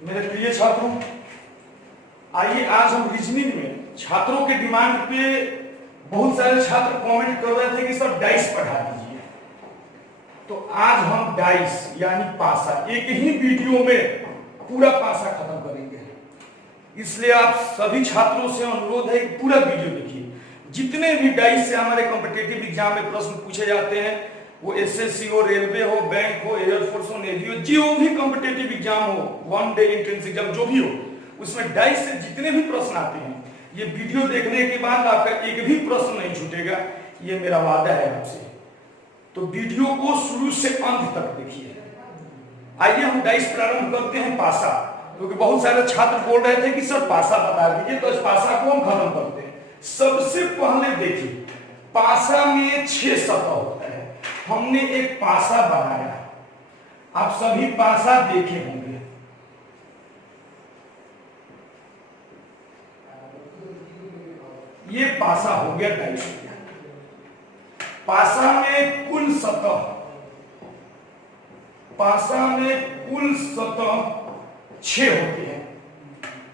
मेरे प्रिय छात्रों, आइए आज हम रीजनिंग में छात्रों के डिमांड पे बहुत सारे छात्र कमेंट कर रहे थे कि सर डाइस पढ़ा दीजिए। तो आज हम डाइस यानी पासा एक ही वीडियो में पूरा पासा खत्म करेंगे। इसलिए आप सभी छात्रों से अनुरोध है कि पूरा वीडियो देखिए। जितने भी डाइस से हमारे कॉम्पिटिटिव एग्जाम में प्रश्न पूछे जाते हैं, वो एसएससी हो, रेलवे हो, बैंक हो, एयरफोर्स हो, नेवी हो, जो भी कॉम्पिटिटिव एग्जाम हो, वन डे एंट्रेंस एग्जाम जो भी हो, उसमें डाइस से जितने भी प्रश्न आते हैं, ये वीडियो देखने के बाद आपका एक भी प्रश्न नहीं छूटेगा, ये मेरा वादा है आपसे। तो वीडियो को शुरू से अंत तक देखिए। आइए हम डाइस प्रारंभ करते हैं पासा, क्योंकि बहुत सारे छात्र बोल रहे थे कि सर पासा बता दीजिए, तो इस पासा को हम खत्म करते हैं। सबसे पहले देखिए, पासा में 6 सतह होता है। हमने एक पासा बनाया, आप सभी पासा देखे होंगे। ये पासा हो गया, डाइस हो गया। पासा में कुल सतह, पासा में कुल सतह 6 होती है।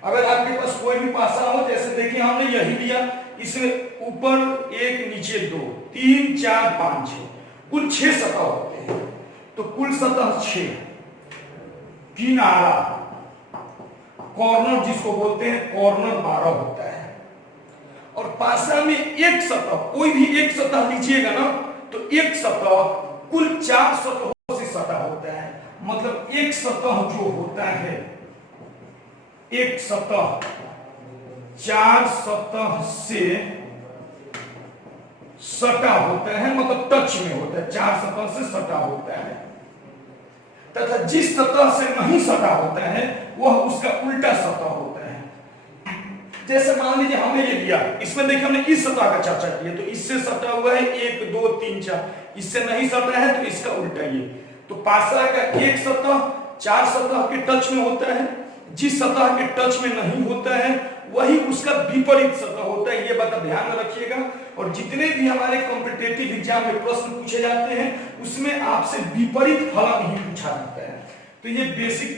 अगर आपके पास कोई भी पासा हो, जैसे देखिए हमने यही लिया, इसमें ऊपर 1 नीचे 2 3 4 5 6, कुल 6 सतह होते हैं। तो कुल सतह 6। किनारा, कॉर्नर जिसको बोलते हैं, कॉर्नर 12 होता है। और पासा में एक सतह, कोई भी एक सतह लीजिएगा ना, तो एक सतह कुल 4 सतहों से सटा होता है। मतलब एक सतह जो होता है, एक सतह 4 सतह से सटा होता है, मतलब टच में होता है, 4 सतह से सटा होता है। तथा जिस सतह से नहीं सटा होता है, वह उसका उल्टा सतह होता है। जैसे मान लीजिए हमने ये लिया, इसमें देखिए हमने इस सतह का चर्चा किया, तो इससे सटा हुआ है 1 2 3 4, इससे नहीं सटा है तो इसका उल्टा ये। तो पासा का एक सतह 4 सतह के टच में होता है, जिस सतह के टच में नहीं होता है वही उसका विपरीत सतह होता है। ये बात ध्यान में रखिएगा। और जितने भी हमारे कॉम्पिटिटिव एग्जाम में प्रश्न पूछे जाते हैं, उसमें आपसे विपरीत फलन ही पूछा जाता है। तो ये बेसिक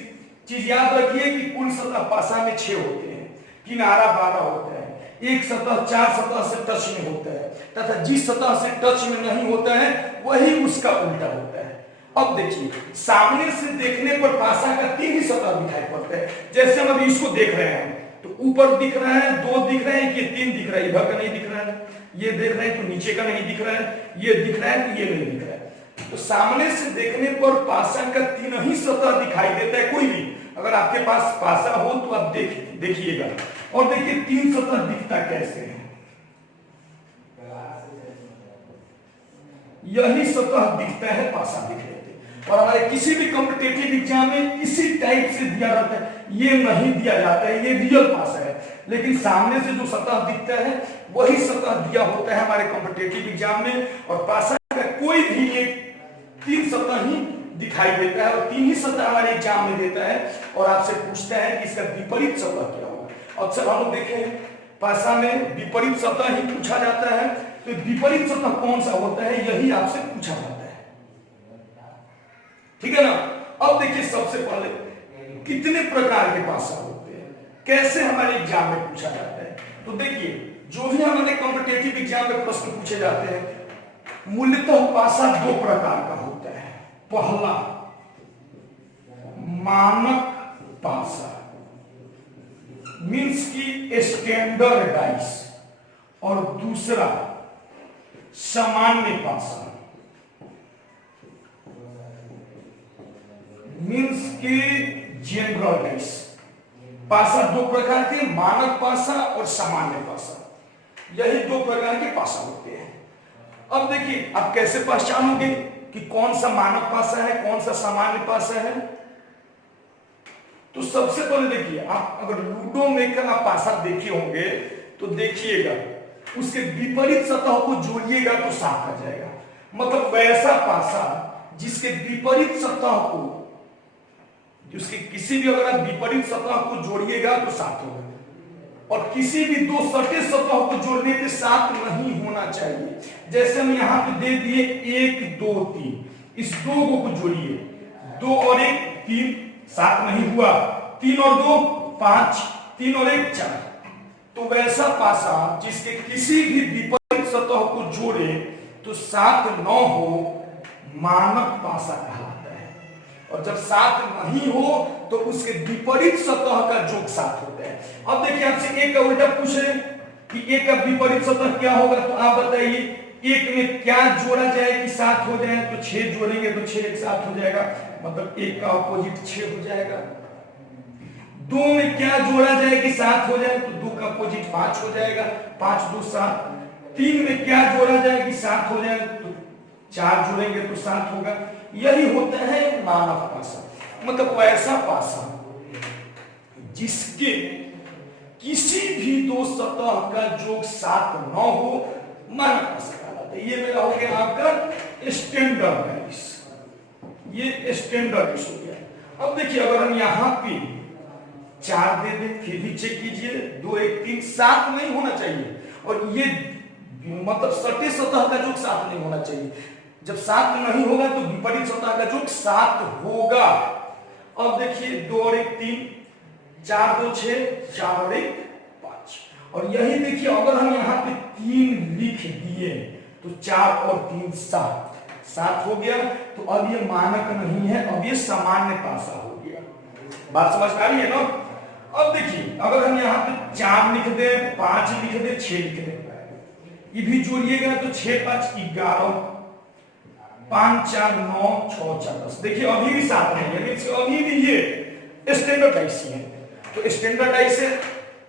चीज याद रखिए कि कुल सतह पासा में 6 होते हैं, किनारा 12 होता है, एक सतह 4 सतह से टच में होता है, तथा जिस सतह से टच में नहीं होता है वही उसका उल्टा होता है। अब देखिए, सामने से देखने पर पासा का 3 ही सतह दिखाई पड़ता है। जैसे हम अभी इसको देख रहे हैं, तो ऊपर दिख रहा है, 2 दिख रहे हैं, ये 3 दिख रहा है, इधर का नहीं दिख रहा है, ये देख रहे हैं तो नीचे का नहीं दिख रहा है, ये दिख रहा है तो ये नहीं दिख रहा है। तो सामने से देखने पर पासा का 3 ही सतह दिखाई देता है। कोई भी अगर आपके पास पासा हो तो आप देखिएगा। और देखिए 3 सतह दिखता कैसे है, यही सतह दिखता है, पासा दिख रहे थे। और हमारे किसी भी कॉम्पिटिटिव एग्जाम में इसी टाइप से दिया जाता है, ये नहीं दिया जाता है, ये रियल पासा है। लेकिन सामने से जो सतह दिखता है वही सतह दिया होता है हमारे कॉम्पिटिटिव एग्जाम में। और पासा का कोई भी एक 3 सतह ही दिखाई देता है, और 3 ही सतह हमारे एग्जाम में देता है और आपसे पूछता है कि इसका विपरीत सतह क्या होगा। अक्सर हम लोग देखें पासा में विपरीत सतह ही पूछा जाता है। तो विपरीत सतह कौन सा होता है, यही आपसे पूछा जाता है, ठीक है ना। अब देखिए, सबसे पहले कितने प्रकार के पासा होते हैं, कैसे हमारे एग्जाम में पूछा जाता है। तो देखिए, जो भी हमारे कॉम्पिटिटिव एग्जाम में प्रश्न पूछे जाते हैं, मूलतः पासा 2 प्रकार का होता है। पहला मानक पासा, मीन्स की स्टैंडर्ड डाइस, और दूसरा सामान्य पासा, मीन्स की जनरल डाइस। पासा 2 प्रकार के, मानक पासा और सामान्य पासा, यही 2 प्रकार के पासा होते हैं। अब देखिए, आप कैसे पहचानोगे कि कौन सा मानक पासा है, कौन सा सामान्य पासा है। तो सबसे पहले देखिए, आप अगर लूडो में का पासा देखे होंगे तो देखिएगा, उसके विपरीत सतह को जोड़िएगा तो साफ आ जाएगा। मतलब वैसा पासा जिसके विपरीत सतह को, जिसके किसी भी अगर आप विपरीत सतह को जोड़िएगा तो साथ होगा, और किसी भी 2 सटे सतह को जोड़ने के साथ नहीं होना चाहिए। जैसे हम यहां पे दे दिए 1 2 3, इस 2 को जोड़िए, 2 और 1 3, 7 नहीं हुआ, 3 और 2 5, 3 और 1 4। तो वैसा पासा जिसके किसी भी विपरीत सतह को जोड़े तो 7 9 हो, मानक पासा कहलाता है। और जब 7 नहीं हो तो उसके विपरीत सतह का योग 7 होता है। अब देखिए आपसे एक का उल्टा पूछ रहे कि एक का विपरीत सतह क्या होगा, तो आप बताइए एक में क्या जोड़ा जाए कि 7 हो जाए, तो 6 जोड़ेंगे तो 6 एक साथ हो जाएगा, मतलब एक का अपोजिट 6 हो जाएगा। 2 में क्या जोड़ा जाए कि 7 हो जाए, तो 2 का अपोजिट 5 हो जाएगा, 5 2 7। 3 में क्या जोड़ा जाए कि 7 हो जाए, तो 4 जोड़ेंगे तो 7 होगा। यही होता है मानक पासा, मतलब वैसा पासा जिसके किसी भी दो सतह का योग 7 9 हो, मानक पासा कहलाता है। ये मेरा हो गया आपका स्टैंडर्ड डाइस, ये स्टैंडर्ड डाइस हो गया। अब देखिए अगर हम यहाँ पे 4 दे दें फिर भी चेक कीजिए, 2 1 3 7 नहीं होना चाहिए, और ये मतलब सटे सतह का योग 7 नहीं होना चाहिए। जब 7 नहीं होगा तो विपरीत सतह का योग 7 होगा। अब देखिए 2 और 1 3, 4 2 6, 4 और 1 5। और यही देखिए अगर हम यहाँ पे 3 लिख दिए तो 4 और 3 7 हो गया। तो अब ये मानक नहीं है, अब ये सामान्य पासा हो गया। बात समझ में आ रही है ना? अब देखिए अगर हम यहाँ पे 4 लिख दे, 5 लिख दे, 6 लिख दे, ये भी जोड़िएगा तो 6 5 11, 5 4 9, 6 4 10। देखिए अभी भी 7 नहीं है, अभी भी ये स्टैंडर्ड डाइस है। तो स्टैंडर्ड डाइस है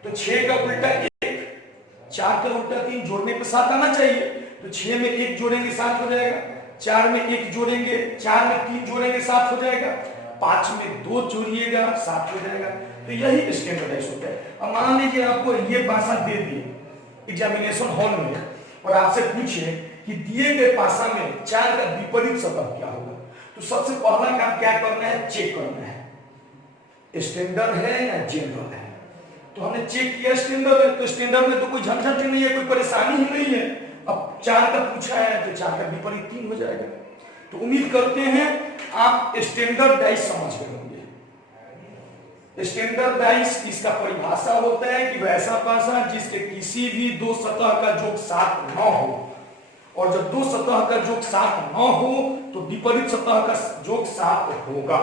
तो 6 का उल्टा 1, 4 का उल्टा 3, जोड़ने पे 7 आना चाहिए। तो 6 में 1 जोड़ेंगे 7 हो जाएगा, 4 में 1 जोड़ेंगे, 4 में 3 जोड़ेंगे 7 हो जाएगा, 5 में 2 जोड़िएगा 7 हो जाएगा। तो यही स्टैंडर्ड डाइस होता है। अब मान लीजिए आपको ये पासा दे दिए एग्जामिनेशन हॉल में और आपसे पूछे कि दिए गए पासा में 4 का विपरीत सतह क्या होगा, तो सबसे पहला काम क्या करना है, चेक करना है स्टैंडर्ड है या जनरल है। तो हमने चेक किया स्टैंडर्ड है, तो स्टैंडर्ड में तो कोई झंझट ही नहीं है, कोई परेशानी ही नहीं है। अब 4 का पूछा है तो 4 का विपरीत 3 हो जाएगा। तो उम्मीद करते हैं आप स्टैंडर्ड डाइस समझ गए होंगे। स्टैंडर्ड डाइस इसका परिभाषा होता है कि वैसा पासा जिसके किसी भी दो सतह का योग 7 9 हो, और जब दो सतह का योग 7 9 हो तो विपरीत सतह का योग 7 होगा।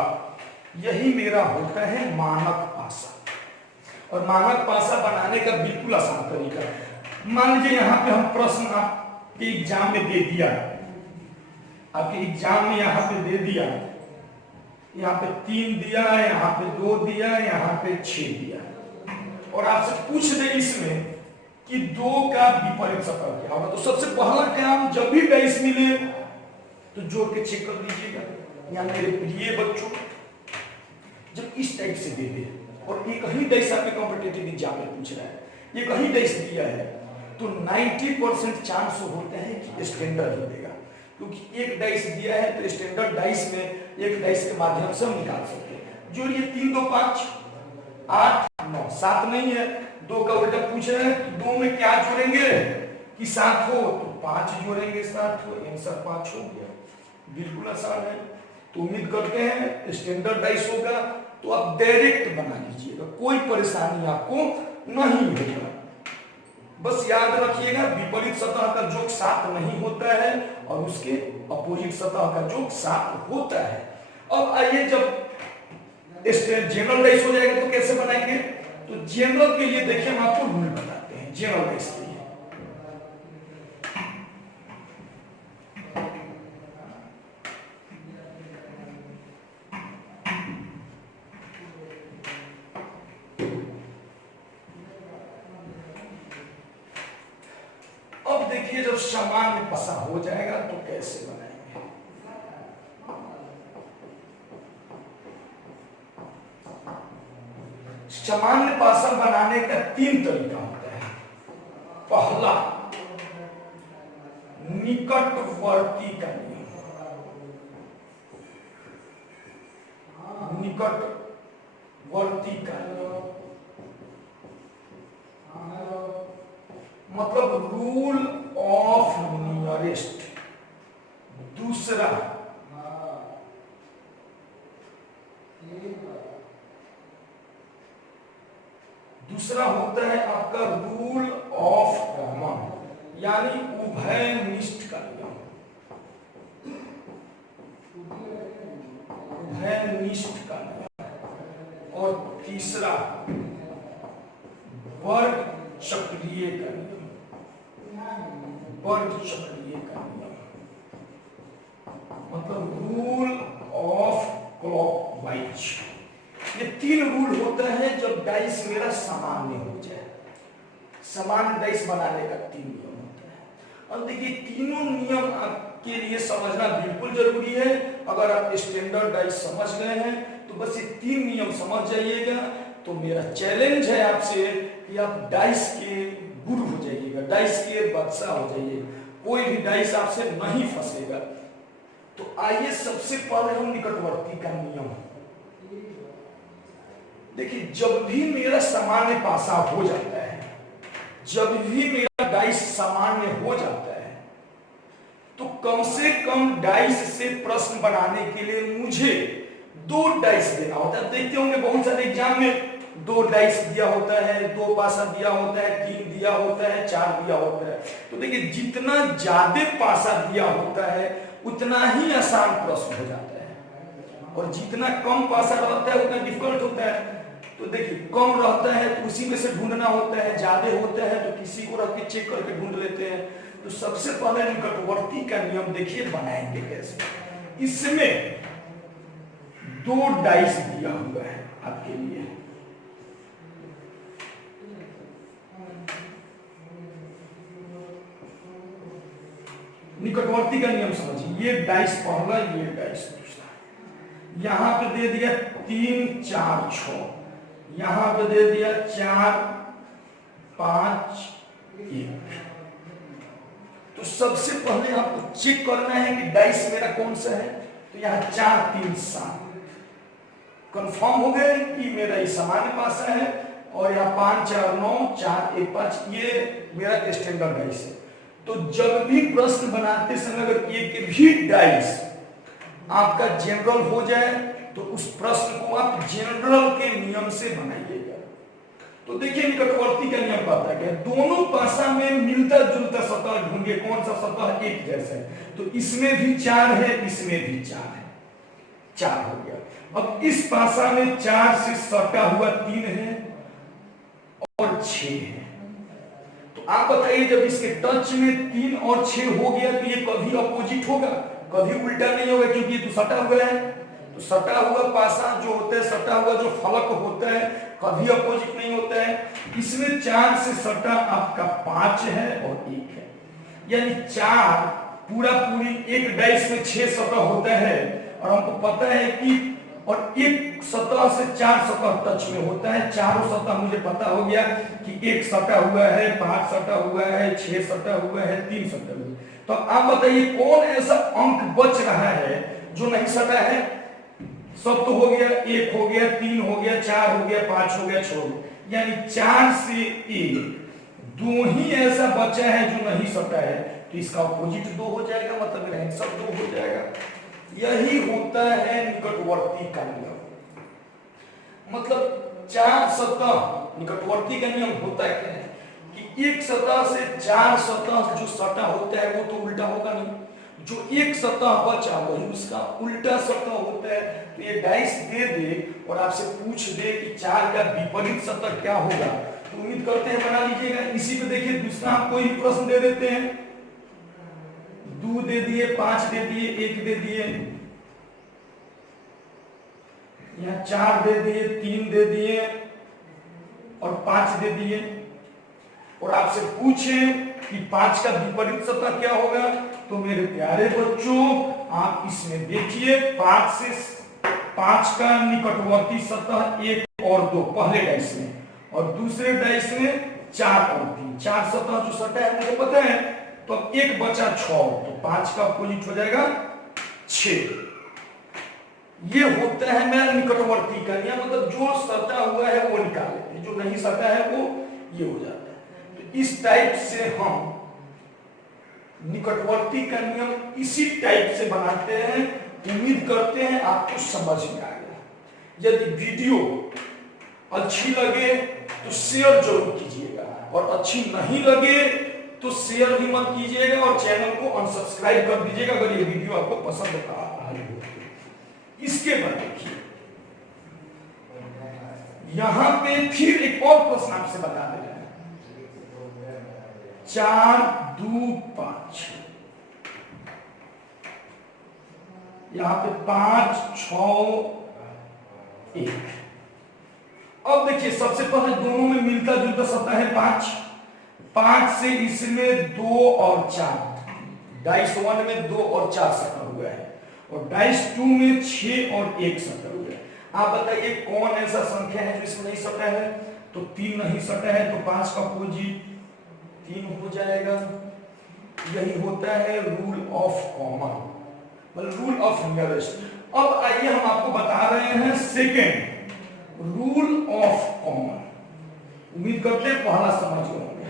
यही मेरा होता है मानक पासा। और मानक पासा बनाने का बिल्कुल आसान तरीका, मान लीजिए यहाँ पे हम प्रश्न आपके एग्जाम में दे दिया, आपके एग्जाम में यहाँ पे दे दिया, यहाँ पे 3 दिया, यहाँ पे 2 दिया, यहाँ पे 6 दिया, और आपसे पूछ दे इसमें कि 2 का विपरीत सतह क्या होगा। तो सबसे पहला काम, जब भी डाइस मिले तो जोड़ के चेक कर लीजिएगा। यहाँ मेरे प्रिय बच्चों, जब इस टाइप से दे दे और एक ही डाइस आपके कॉम्पिटिटिव एग्जाम में पूछ रहा है, ये कहीं डाइस दिया है, तो 90% चांस होते हैं कि स्टैंडर्ड ही देगा, क्योंकि एक डाइस दिया है तो स्टैंडर्ड डाइस में एक डाइस के माध्यम से हम निकाल सकते हैं। जोड़िए 3 2 5 8 9, 7 नहीं है, 2 का उल्टा पूछ रहे हैं, तो 2 में क्या जोड़ेंगे कि 7 हो, तो 5 जोड़ेंगे 7 हो, आंसर 5 हो गया। बिल्कुल आसान है। तो उम्मीद करते हैं स्टैंडर्ड डाइस होगा तो आप डायरेक्ट बना लीजिएगा, कोई परेशानी आपको नहीं होगा। बस याद रखिएगा विपरीत सतह का योग 7 नहीं होता है और उसके अपोजिट सतह का योग 7 होता है। अब आइए जब जनरल डाइस हो जाएगा तो कैसे बनाएंगे, तो जनरल के लिए देखिए हम आपको रूल बताते हैं जनरल डाइस के लिए। अब देखिए जब सामान्य पासा हो जाएगा तो कैसे बनाएंगे। सामान्य पासा बनाने का 3 तरीका होता है। पहला, निकटवर्ती का नियम, निकटवर्ती का नियम मतलब रूल ऑफ नियरेस्ट। दूसरा, दूसरा होता है आपका रूल ऑफ कॉमन, यानी उभयनिष्ठ का नियम, उभयनिष्ठ का नियम। और तीसरा वर्ग चक्रीय का नियम, वर्ग चक्रीय का नियम, मतलब रूल ऑफ क्लॉकवाइज। ये 3 रूल होता है जब डाइस मेरा सामान्य हो जाए। सामान्य डाइस बनाने का 3 नियम होता है। अब देखिए तीनों नियम आपके लिए समझना बिल्कुल जरूरी है। अगर आप स्टैंडर्ड डाइस समझ गए हैं तो बस ये 3 नियम समझ जाइएगा। तो मेरा चैलेंज है आपसे कि आप डाइस के गुरु हो जाइएगा, डाइस के बादशाह हो जाइएगा, कोई भी डाइस आपसे नहीं फंसेगा। तो आइए सबसे पहले हम निकटवर्ती का नियम। देखिए जब भी मेरा सामान्य पासा हो जाता है, जब भी मेरा डाइस सामान्य हो जाता है, तो कम से कम डाइस से प्रश्न बनाने के लिए मुझे 2 डाइस देना होता है। देखते होंगे बहुत सारे एग्जाम में 2 डाइस दिया होता है, 2 पासा दिया होता है, 3 दिया होता है, 4 दिया होता है। तो देखिए जितना ज्यादा पासा दिया होता है उतना ही आसान प्रश्न हो जाता है, और जितना कम पासा रहता है उतना डिफिकल्ट होता है। तो देखिए कम रहता है तो उसी में से ढूंढना होता है, ज्यादा होता है तो किसी को रख के चेक करके ढूंढ लेते हैं। तो सबसे पहले निकटवर्ती का नियम देखिए बनाएंगे कैसे। इसमें 2 डाइस दिया हुआ है आपके लिए, निकटवर्ती का नियम समझिए। ये डाइस पहला, ये डाइस दूसरा, यहां पे दे दिया 3 4 6, यहां पे दे दिया 4 5 1। तो सबसे पहले आपको चेक करना है कि डाइस मेरा कौन सा है। तो यहाँ 4 3 7 कंफर्म हो गए कि मेरा ये सामान्य पासा है, और यहाँ 5 4 9 4 1 5 ये मेरा स्टैंडर्ड डाइस है। तो जब भी प्रश्न बनाते समय अगर एक भी डाइस आपका जनरल हो जाए तो उस प्रश्न को आप जनरल के नियम से बनाइएगा। तो देखिए निकटवर्ती का नियम कहता है दोनों पासा में मिलता जुलता सतह ढूंढिए, कौन सा सतह एक जैसा है। तो इसमें भी 4 है, इसमें भी 4 है, 4 हो गया। अब इस पासा में 4 से सटा हुआ 3 है और 6 है। तो आप बताइए जब इसके टच में 3 और 6 हो गया तो ये कभी अपोजिट होगा, कभी उल्टा नहीं होगा, क्योंकि ये तो सटा हुआ है। तो सटा हुआ पासा जो होता है, सटा हुआ जो फलक होता है, कभी अपोजिट नहीं होता है। इसमें 4 से सटा आपका 5 है और 1 है, यानी 4 पूरा पूरी एक डाइस में 6 सतह होता है। और हमको पता है कि और एक सतह से 4 सतह टच में होता है। चारों सतह मुझे पता हो गया कि 1 सटा हुआ है, 5 सटा हुआ है, 6 सटा हुआ है, 3 सटा हुआ है। तो आप बताइए कौन ऐसा अंक बच रहा है जो नहीं सटा है। सब तो हो गया, 1 हो गया, 3 हो गया, 4 हो गया, 5 हो गया, 6 हो गया, यानी 4 से 1 2 ही ऐसा बचा है जो नहीं सटा है। तो इसका अपोजिट 2 हो जाएगा, मतलब मेरा आंसर 2 हो जाएगा। यही होता है निकटवर्ती का नियम। मतलब 4 सतह, निकटवर्ती का नियम होता है कि एक सतह से 4 सतह जो सटा होता है वो तो उल्टा होगा नहीं, जो एक सतह बचा वही उसका उल्टा सतह होता है। तो ये डाइस दे दे और आपसे पूछ दे कि 4 का विपरीत सतह क्या होगा, तो उम्मीद करते हैं बना लीजिएगा। इसी पे देखिए दूसरा आपको ही प्रश्न दे देते हैं, 2 दे दिए, 5 दे दिए, 1 दे दिए, यहाँ 4 दे दिए, 3 दे दिए और 5 दे दिए। और आपसे पूछे कि 5 का विपरीत सतह क्या होगा, तो मेरे प्यारे बच्चों आप इसमें देखिए 5 का निकटवर्ती सतह 1 और 2 पहले डाइस में, और दूसरे डाइस में 4 और 3, 4 सतह जो सटा है मुझे पता है। तो अब 1 बचा 6, तो 5 का अपोजिट हो जाएगा 6। ये होता है मेरा निकटवर्ती का नियम, मतलब जो सटा हुआ है वो निकाल लेते हैं, जो नहीं सटा है वो ये हो जाता है। तो इस टाइप से हम निकटवर्ती का नियम इसी टाइप से बनाते हैं। उम्मीद करते हैं आपको समझ में आ गया। यदि वीडियो अच्छी लगे तो शेयर जरूर कीजिएगा, और अच्छी नहीं लगे तो शेयर भी मत कीजिएगा और चैनल को अनसब्सक्राइब कर दीजिएगा अगर ये वीडियो आपको पसंद आ रहा है। इसके बाद देखिए यहां पे फिर एक और प्रश्न आपसे बता दे रहे हैं, 4 2 5, यहां पे 5 6 1। अब देखिए सबसे पहले दोनों में मिलता जुलता सतह है 5, 5 से इसमें 2 और 4, डाइस 1 में 2 और 4 सटा हुआ है, और डाइस 2 में 6 और 1 सटा हुआ है। आप बताइए कौन ऐसा संख्या है जो इसमें नहीं सटा है? तो 3 नहीं सटा है, तो 5 का अपोजिट 3 हो जाएगा। यही होता है रूल ऑफ कॉमन, मतलब रूल ऑफ नियरेस्ट। अब आइए हम आपको बता रहे हैं सेकेंड रूल ऑफ कॉमन। उम्मीद करते हैं पहला समझ गए होंगे।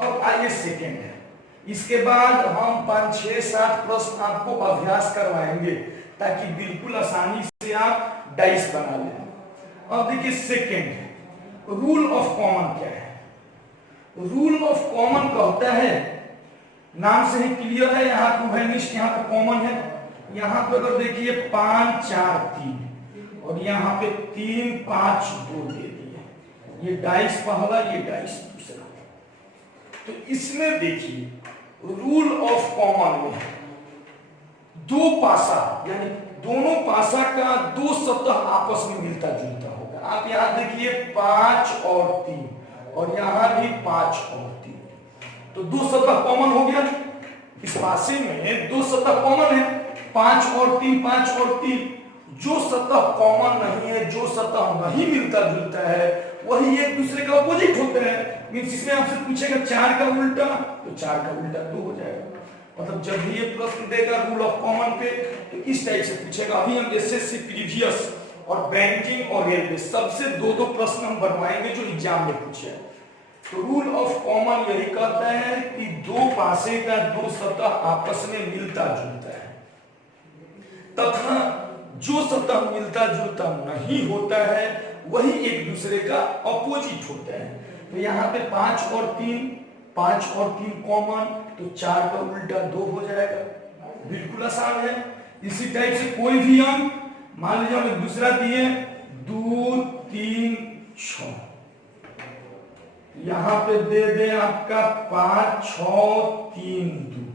अब आइए सेकेंड है, इसके बाद हम 5 6 7 प्रश्न आपको अभ्यास करवाएंगे ताकि बिल्कुल आसानी से आप डाइस बना लें। अब देखिए सेकेंड रूल ऑफ कॉमन क्या है? रूल ऑफ कॉमन कहता है, नाम से ही क्लियर है, यहाँ टू है निश्चित, यहाँ पे कॉमन है। यहाँ पे अगर देखिए 5 4 3 और यहाँ पे 3 5 2 दे दिए, ये डाइस पहला, ये डाइस दूसरा। तो इसमें देखिए रूल ऑफ कॉमन में दो पासा यानी दोनों पासा का दो सतह आपस में मिलता जुलता होगा। आप यहाँ देखिए 5 और 3 और यहाँ भी 5 और 3, तो दो सतह कॉमन हो गया। इस पासे में दो सतह कॉमन है, 5 और 3 5 और 3। जो सतह कॉमन नहीं है, जो सतह नहीं मिलता जुलता है, वही एक दूसरे का अपोजिट होते हैं। मींस इसमें आपसे पूछेगा 4 का उल्टा, तो 4 का उल्टा 2 हो जाएगा। मतलब जब भी ये प्रश्न देगा रूल ऑफ कॉमन पे तो इस टाइप से पूछेगा। अभी हम एसएससी प्रीवियस और बैंकिंग और रेलवे सबसे दो प्रश्न हम बनवाएंगे जो एग्जाम में पूछे। तो रूल ऑफ कॉमन यही कहता है कि दो पासे का दो सतह आपस में मिलता जुलता है, तथा जो सतह मिलता जुलता नहीं होता है वही एक दूसरे का अपोजिट होता है। तो यहाँ पे 5 और 3 कॉमन, तो 4 का उल्टा 2 हो जाएगा। बिल्कुल आसान है। इसी टाइप से कोई भी अंक मान लीजिए हम दूसरा दिए 2 3 6, यहाँ पे दे दे आपका 5 6 3 2,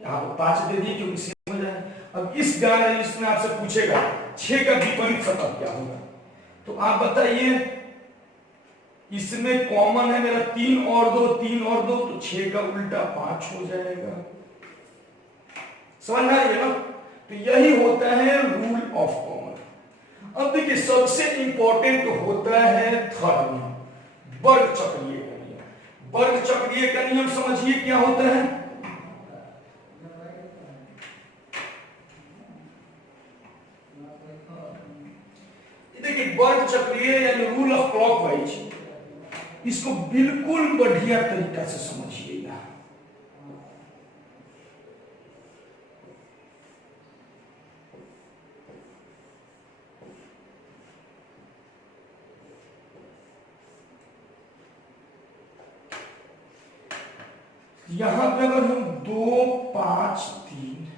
यहाँ पे 5 दे दिए क्योंकि सेम हो जाए। अब इस गाने इसमें आपसे पूछेगा 6 का विपरीत सतह क्या होगा, तो आप बताइए। इसमें कॉमन है मेरा 3 और 2 तो 6 का उल्टा 5 हो जाएगा। समझ आ रही है ना? तो यही होता है रूल ऑफ कॉमन। अब देखिए सबसे इंपॉर्टेंट होता है थर्ड नियम, वर्ग चक्रीय का नियम। वर्ग चक्रीय का नियम समझिए क्या होता है। देखिए वर्ग चक्रीय यानी रूल ऑफ क्लॉकवाइज, इसको बिल्कुल बढ़िया तरीका से समझिएगा। यहां पे अगर हम 2 5 3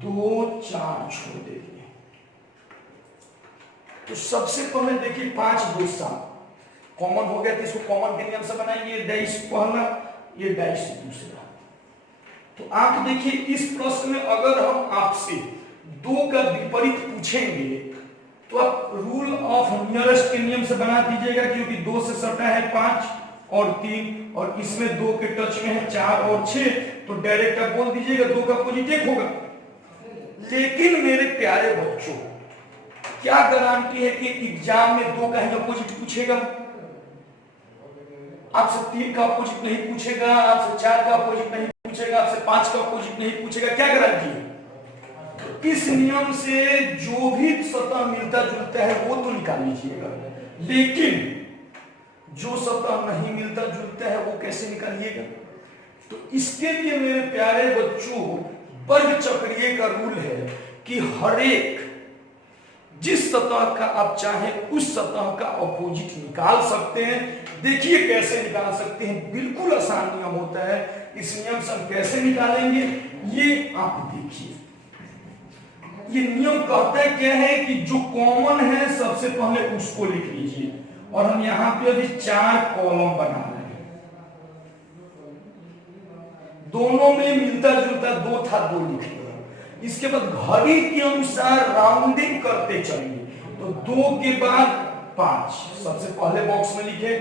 2 4 छोड़ देंगे तो सबसे पहले देखिए 5 2 7 कॉमन हो गया, तो इसको कॉमन के नियम से बनाएंगे। डाइस पहला, ये डाइस दूसरा। तो आप देखिए इस प्रश्न में अगर हम आपसे 2 का विपरीत पूछेंगे तो आप रूल ऑफ नियरेस्ट के नियम से बना दीजिएगा, क्योंकि 2 से सटा है 5 और 3 और इसमें 2 के टच में है 4 और 6, तो डायरेक्ट आप बोल दीजिएगा 2 का अपोजिट 1 होगा। लेकिन मेरे प्यारे बच्चों, क्या गारंटी है कि एग्जाम में 2 का ही अपोजिट पूछेगा? आपसे 3 का अपोजिट नहीं पूछेगा, आपसे 4 का अपोजिट नहीं पूछेगा, आपसे 5 का अपोजिट नहीं पूछेगा। क्या गारंटी है? तो इस नियम से जो भी सतह मिलता जुलता है वो तो निकाल लीजिएगा, लेकिन जो सतह नहीं मिलता जुलता है वो कैसे निकालिएगा? तो इसके लिए मेरे प्यारे बच्चों वर्ग चक्रीय का रूल है कि हरेक जिस सतह का आप चाहें उस सतह का अपोजिट निकाल सकते हैं। देखिए कैसे निकाल सकते हैं, बिल्कुल आसान नियम होता है। इस नियम से हम कैसे निकालेंगे ये आप देखिए। ये नियम कहता है क्या है कि जो कॉमन है सबसे पहले उसको लिख लीजिए, और हम यहां पे अभी 4 कॉलम बना रहे हैं। दोनों में मिलता जुलता 2 था, 2 लिख लिया। इसके बाद घड़ी के अनुसार राउंडिंग करते चलेंगे, तो 2 के बाद 5 सबसे पहले बॉक्स में लिखे,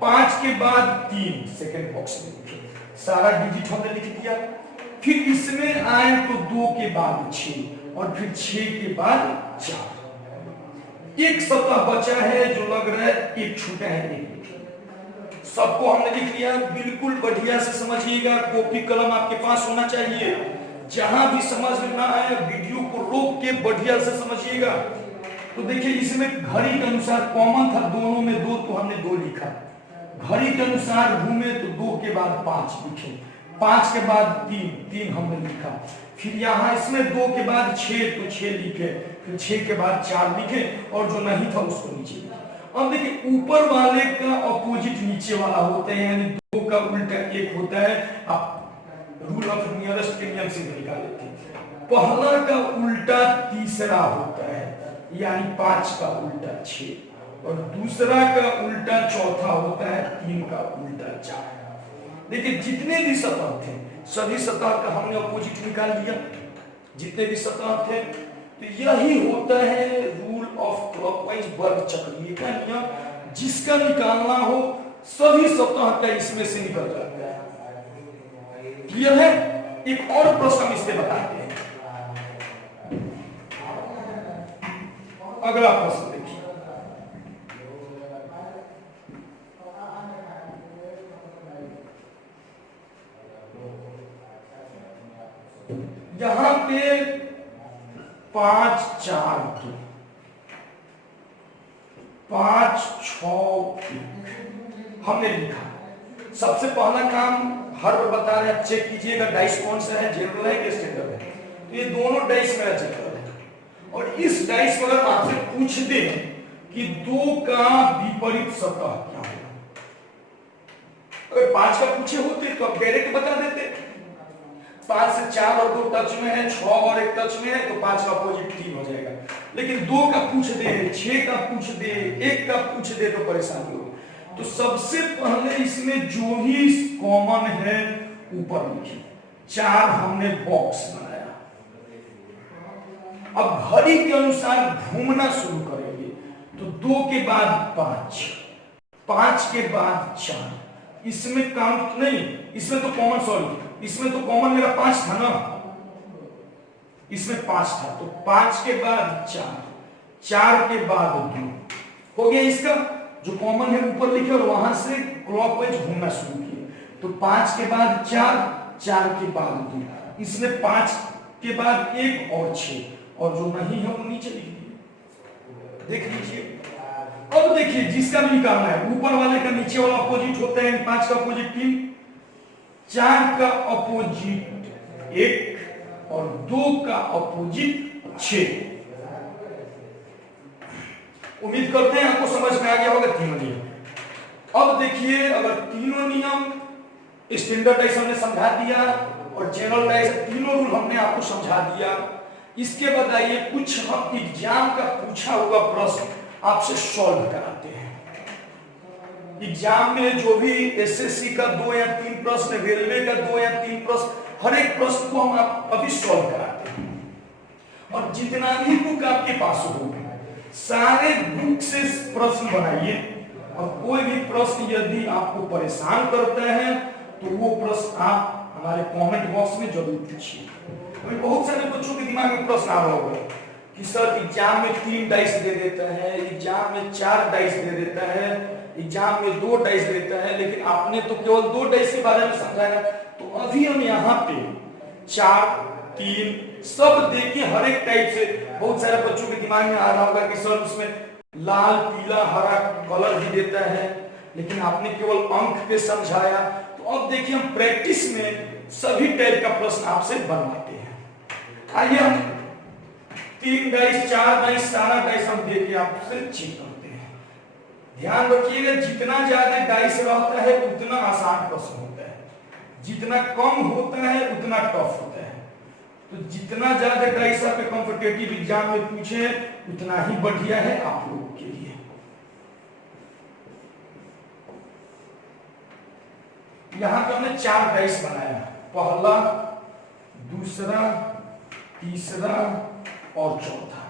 5 के बाद 3 सेकंड बॉक्स में लिखे, सारा डिजिट हमने लिख दिया। फिर इसमें आए तो 2 के बाद 6 और फिर 6 के बाद 4। एक सतह बचा है जो लग रहा है एक छूटा है, एक सबको हमने लिख लिया। बिल्कुल बढ़िया से समझिएगा, कॉपी कलम आपके पास होना चाहिए। जहां भी समझ में ना आए वीडियो को रोक के बढ़िया से समझिएगा। तो देखिए इसमें घड़ी के अनुसार कॉमन था, दोनों में 2 तो हमने 2 लिखा। घड़ी के अनुसार घूमे तो 2 के बाद 5 लिखे, 5 के बाद 3 हमने लिखा। फिर यहाँ इसमें 2 के बाद 6 तो 6 लिखे, फिर 6 के बाद 4 लिखे, और जो नहीं था उसको नीचे लिखे। अब देखिए ऊपर वाले का अपोजिट नीचे वाला होता है, यानी 2 का उल्टा 1 होता है। आप रूल ऑफ नियरेस्ट के नियम से निकाल लेते हैं। पहला का उल्टा तीसरा होता है, यानी 5 का उल्टा 6, और दूसरा का उल्टा चौथा होता है, 3 का उल्टा 4। देखिए जितने भी सतह थे सभी सतह का हमने अपोजिट निकाल लिया, जितने भी सतह थे। तो यही होता है रूल ऑफ क्लॉकवाइज वर्ग चक्रीय का नियम। जिसका निकालना हो सभी सतह का इसमें से निकल जाता है। क्लियर है? एक और प्रश्न हम इससे बताते हैं। अगला प्रश्न देखिए, यहां पे 5 4 2 5 6 1 हमने लिखा। सबसे पहला काम हर बार बता रहे हैं, चेक कीजिएगा डाइस कौन सा है, जनरल है कि स्टैंडर्ड है। तो ये दोनों डाइस मेरा जनरल है, और इस डाइस में अगर आपसे पूछ दे कि 2 का विपरीत सतह क्या होगा, अगर 5 का पूछे होते तो आप डायरेक्ट बता देते। 5 से 4 और 2 टच में है, 6 और 1 टच में है, तो 5 का अपोजिट 3 हो जाएगा। लेकिन 2 का पूछ दे, 6 का पूछ दे, 1 का पूछ दे तो परेशानी होगी। तो सबसे पहले इसमें जो भी कॉमन है ऊपर लिखिए। 4 हमने बॉक्स बनाया। अब घड़ी के अनुसार घूमना शुरू करेंगे, तो 2 के बाद 5, 5 के बाद 4। इसमें काउंट नहीं, इसमें तो कॉमन, सॉरी इसमें तो कॉमन मेरा 5 था ना, इसमें 5 था, तो 5 के बाद 4, 4 के बाद 2 हो गया। इसका जो कॉमन है ऊपर लिखे और वहां से क्लॉकवाइज घूमना शुरू किए। तो 5 के बाद 4, 4 के बाद 2, इसमें 5 के बाद 1 और 6, और जो नहीं है वो नीचे लिख दिए। देख लीजिए। अब देखिए जिसका भी निकालना है, ऊपर वाले का नीचे वाला अपोजिट होता है। 5 का अपोजिट 3, 4 का अपोजिट 1 और 2 का अपोजिट 6। उम्मीद करते हैं आपको समझ में आ गया होगा तीनों नियम। अब देखिए अगर तीनों नियम स्टैंडर्ड डाइस हमने समझा दिया और जनरल डाइस, तीनों रूल हमने आपको समझा दिया। इसके बाद आइए कुछ हम एग्जाम का पूछा हुआ प्रश्न आपसे सॉल्व कराते हैं। एग्जाम में जो भी एसएससी का 2 या 3 प्रश्न, रेलवे का 2 या 3 प्रश्न, हर एक प्रश्न को हम अभी सॉल्व कराते हैं। और जितना भी बुक आपके पास हो सारे बुक से प्रश्न बनाइए, और कोई भी प्रश्न यदि आपको परेशान करता है तो वो प्रश्न आप हमारे कमेंट बॉक्स में जरूर पूछिए। अभी बहुत सारे बच्चों के दिमाग में प्रश्न आ रहा होगा कि सर एग्जाम में 3 डाइस दे देता है, एग्जाम में 4 डाइस दे देता है, एग्जाम में 2 डाइस देता है, लेकिन आपने तो केवल 2 डाइस के बारे में समझाया। तो अभी हम यहाँ पे 4, 3 सब देखिए, हर एक टाइप से। बहुत सारे बच्चों के दिमाग में आ रहा होगा कि सर उसमें लाल, पीला, हरा कलर भी देता है, लेकिन आपने केवल अंक पे समझाया। तो अब देखिए हम प्रैक्टिस में सभी टाइप का प्रश्न आपसे बनवाते हैं। आइए हम 3 डाइस 4 डाइस सारा डाइस हम देके आपसे चेक करते हैं। ध्यान रखिएगा जितना ज्यादा डाइस रहता है उतना आसान प्रश्न होता है, जितना कम होता है उतना टफ होता है। तो जितना ज्यादा डाइस आपके कॉम्पिटिटिव एग्जाम में पूछे उतना ही बढ़िया है आप लोगों के लिए। यहां पे हमने 4 डाइस बनाया, पहला, दूसरा, तीसरा और चौथा।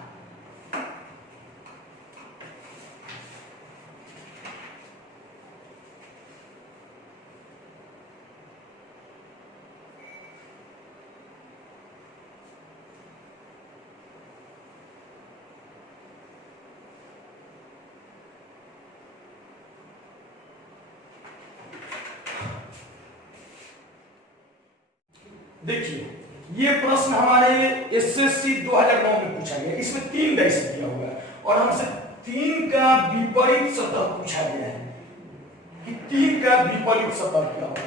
देखिए ये प्रश्न हमारे एसएससी 2009 में पूछा गया। इसमें 3 डाइस दिया हुआ है और हमसे 3 का विपरीत सतह पूछा गया है कि 3 का विपरीत सतह क्या होगा।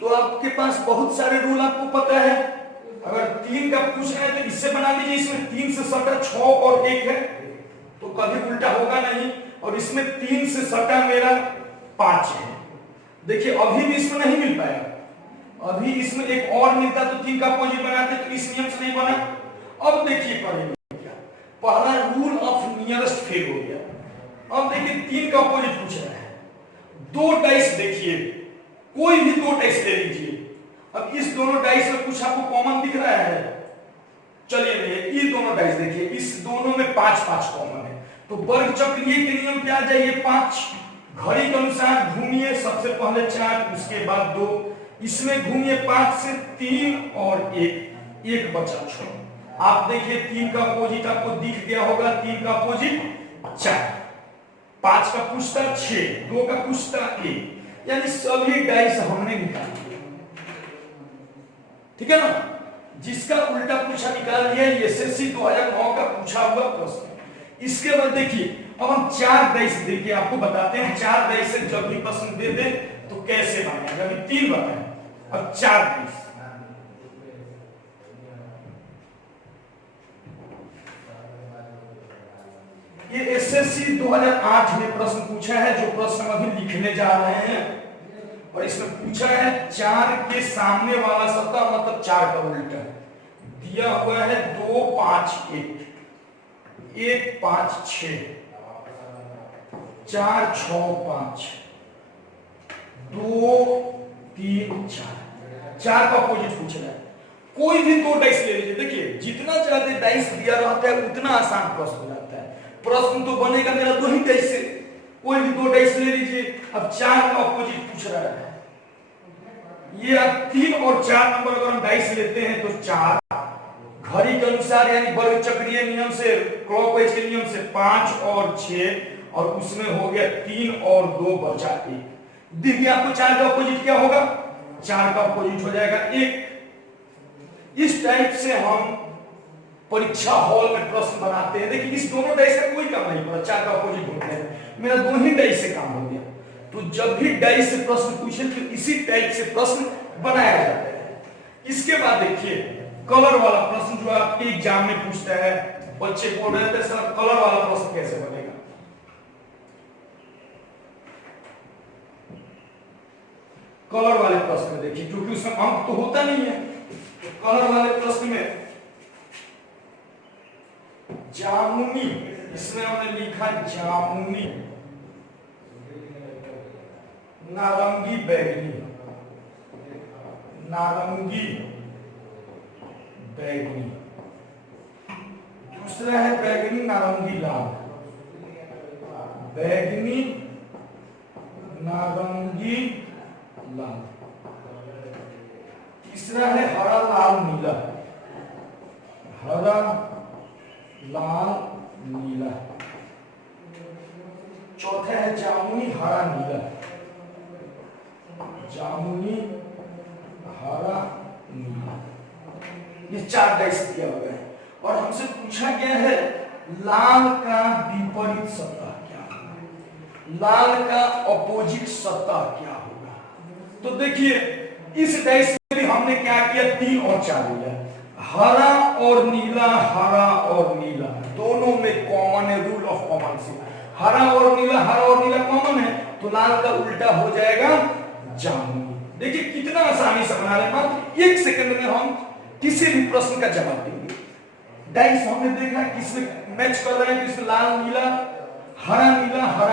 तो आपके पास बहुत सारे रूल आपको पता है। अगर 3 का पूछ रहे हैं तो इससे बना लीजिए, इसमें 3 से सटा 6 और 1 है तो कभी उल्टा होगा नहीं। और इसमें 3 से सटा मेरा 5 है। देखिए अभी भी इसमें नहीं मिल पाया, अभी इसमें एक और मिलता तो 3 का अपोजिट बनाते, तो इस नियम से नहीं बना। अब देखिए करेंगे क्या, पहला रूल ऑफ नियरेस्ट फेल हो गया। अब देखिए 3 का अपोजिट पूछ रहा है, 2 डाइस देखिए, कोई भी 2 डाइस ले लीजिए। अब इस दोनों डाइस में कुछ आपको कॉमन दिख रहा है, चलिए ये दोनों डाइस देखिए, इस दोनों में 5-5 कॉमन है। तो वर्ग चक्रीय के नियम क्या आ जाइए 5, घड़ी के अनुसार घूमिए, सबसे पहले 4 उसके बाद 2, इसमें घूमिए 5 से 3 और 1 बचा 6। आप देखिए 3 का अपोजिट आपको दिख गया होगा, 3 का अपोजिट 4, 5 का पूछता 6, 2 का पूछता 1, यानी सभी डाइस हमने निकाल दिए। ठीक है ना, जिसका उल्टा पूछा निकाल लिया, एसएससी 2009 का पूछा हुआ प्रश्न। इसके बाद देखिए अब हम 4 डाइस देके आपको बताते हैं, 4 डाइस से जब भी प्रश्न दे दे तो कैसे बनाएंगे। अभी 3 बताए, अब 4 डाइस। ये एसएससी 2008 में प्रश्न पूछा है, जो प्रश्न हम अभी लिखने जा रहे हैं। और इसमें पूछा है 4 के सामने वाला सतह मतलब 4 का उल्टा दिया हुआ है 2 5 1 1 5 6 4 6 5 2 3 4 का अपोजिट पूछ रहा है। कोई भी 2 डाइस ले लीजिए। देखिए जितना ज्यादा डाइस दिया रहता है उतना आसान प्रश्न हो जाता है। प्रश्न तो बनेगा मेरा 2 ही डाइस से, कोई भी 2 डाइस ले लीजिए। अब 4 का अपोजिट पूछ रहा है, ये अब 3 और 4 नंबर अगर हम डाइस लेते हैं तो 4, घड़ी के अनुसार यानी वर्ग चक्रीय नियम से, क्लॉकवाइज के नियम से 5 और 6, और उसमें हो गया 3 और 2 बचा 1। देखिए आपको 4 का अपोजिट क्या होगा, 4 का अपोजिट हो जाएगा 1। इस टाइप से हम परीक्षा हॉल में प्रश्न बनाते हैं। देखिए इस दोनों डाइस का कोई काम नहीं पड़ा, 4 का अपोजिट होता है, मेरा 2 ही डाइस से काम हो गया। तो जब भी डाइस से प्रश्न पूछे तो इसी टाइप से प्रश्न बनाया जाता है। इसके बाद देखिए कलर वाला प्रश्न जो आपके एग्जाम में पूछता है, बच्चे बोल रहे थे सर कलर वाला प्रश्न कैसे बनेगा। कलर वाले प्रश्न में देखिए, क्योंकि उसमें अंक तो होता नहीं है, तो कलर वाले प्रश्न में जामुनी, इसमें हमने लिखा जामुनी, नारंगी बैगनी, नारंगी बैगनी, दूसरा है बैगनी नारंगी लाल, बैगनी नारंगी लाल, तीसरा है हरा लाल नीला, हरा लाल नीला, चौथा है जामुनी हरा नीला, जामुनी हरा नीला। ये 4 डाइस दिया हुआ है और हमसे पूछा गया है लाल का विपरीत सतह क्या होगा, लाल का अपोजिट सतह क्या होगा। तो देखिए इस डाइस में भी हमने क्या किया, 3 और 4 लिया। हरा और नीला, हरा और नीला दोनों में कॉमन है, रूल ऑफ कॉमन से। हरा और नीला कॉमन है, तो लाल का उल्टा हो जाएगा जामुनी। देखिए कितना आसानी से बना रहे हैं, मात्र 1 सेकंड में हम किसी भी प्रश्न का जवाब देंगे। डाइस हमने देखा किसमें मैच कर रहे हैं, किसमें लाल नीला, हरा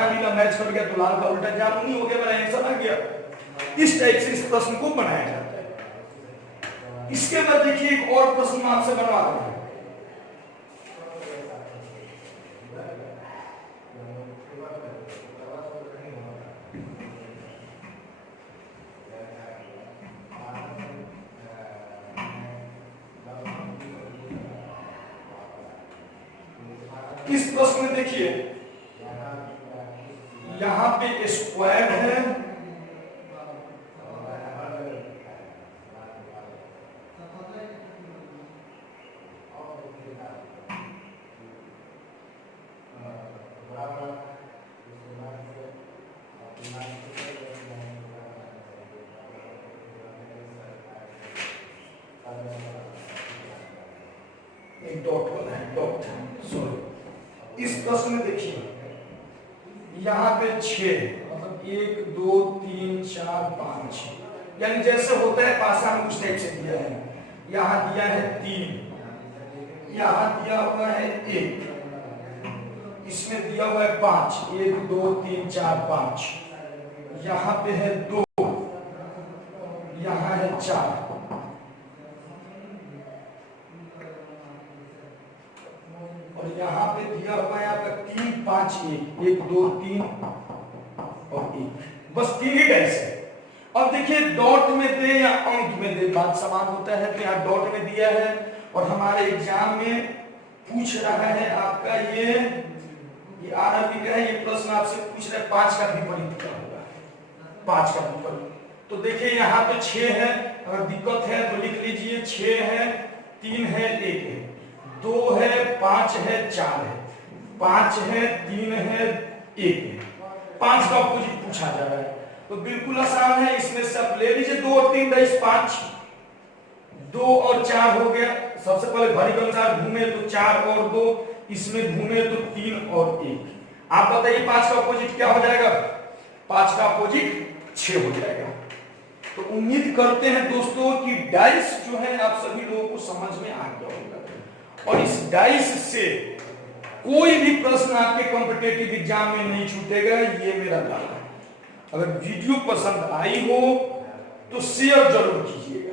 नीला मैच कर गया तो लाल का उल्टा जामुनी हो गया, मेरा आंसर आ गया। इस टाइप से इस प्रश्न को बनाया जाता है। इसके बाद देखिए एक और प्रश्न आपसे बनवा रहा हूं। इस प्रश्न में देखिए यहां पे स्क्वायर है, एक डॉट वाला है, डॉट सॉरी। इस प्रश्न में देखिए यहाँ पे 6, मतलब 1 2 3 4 5 6, यानी जैसे होता है पासा में उस टाइप से दिया है। यहाँ दिया है 3, यहाँ दिया हुआ है 1, इसमें दिया हुआ है 5, 1 2 3 4 5, यहाँ पे है 2, यहाँ है 4, और यहाँ पे दिया हुआ है आपका 3 5 1, 1 2 3 और 1, बस 3 ही डाइस है। अब देखिए डॉट में दे या अंक में दे बात समान होता है, तो यहाँ डॉट में दिया है और हमारे एग्जाम में पूछ रहा है आपका ये आरबी का है, ये प्रश्न आपसे पूछ रहा है 5 का विपरीत क्या होगा, 5 का विपरीत। तो देखिए यहाँ पे 6 है, अगर दिक्कत है तो लिख लीजिए 6 है, 3 है, 1 है, 2 है, 5 है, 4 है, 5 है, 3 है, 1 है, 5 का अपोजिट पूछा जा रहा है। तो बिल्कुल आसान है, इसमें से आप ले लीजिए 2 और 3 डाइस 5, 2 और 4 हो गया। सबसे पहले घड़ी के अनुसार घूमे तो 4 और 2, इसमें घूमे तो 3 और 1। आप बताइए 5 का अपोजिट क्या हो जाएगा? 5 का अपोजिट 6 हो जाएगा। तो उम्मीद करते हैं दोस्तों कि डाइस जो है आप सभी लोगों को समझ में आ गया होगा, और इस डाइस से कोई भी प्रश्न आपके कॉम्पिटिटिव एग्जाम में नहीं छूटेगा, ये मेरा दावा है। अगर वीडियो पसंद आई हो तो शेयर जरूर कीजिएगा।